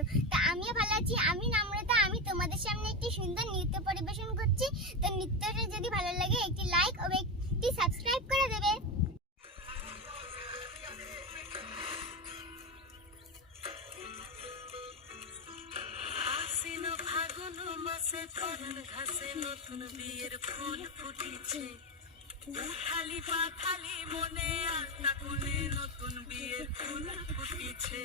আছো তা আমিও ভালো আছি। আমি নম্রতা, আমি তোমাদের সামনে একটি সুন্দর নৃত্য পরিবেশন করছি। তো নৃত্যটা যদি ভালো লাগে, একটি লাইক ও একটি সাবস্ক্রাইব করে দেবে। মাসে পরন ঘাসে নতুন বিয়ের ফুল ফুটিছে। উঠালি পাখালি মনে আত্মা কোণে নতুন বিয়ের ফুল ফুটিছে।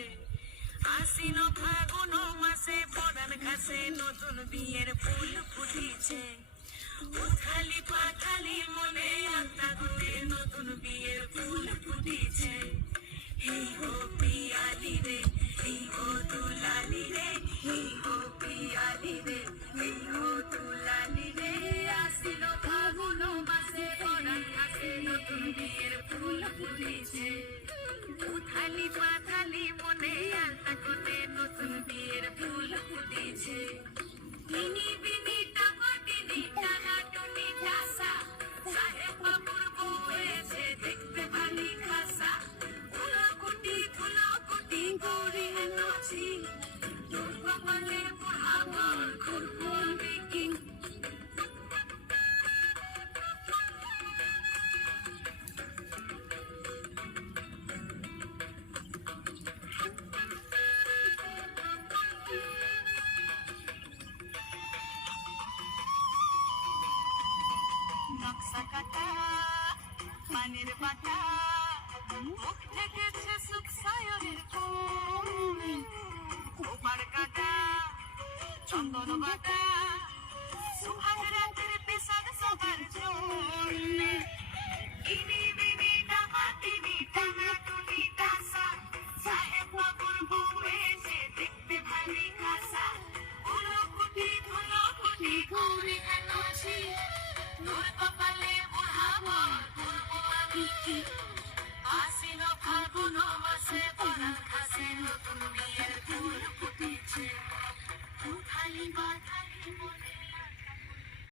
আশ্বিন ফাগুন মাসে পরন ঘাসে নতুন বিয়ের ফুল ফুটিছে। উঠালি পাখালি মনে আত্মা নতুন বিয়ের ফুল ফুটিছে। বিয়ের ফুল ফুটেছে। ইনি বিনি টাকাটিনি টানা টুনি টাসা সাহেব বাবুর বউ এসে দেখতে ভালি খাসা। ফুলো কুটি ফুলো কুটি তোর কপালে বুড়া বল খুরকুল বিকিং পানের বাটা মুখ থেকেছে সুখ সায়রের ফুল। ওপার কাটা চন্দন বাটা সুহাগ everything.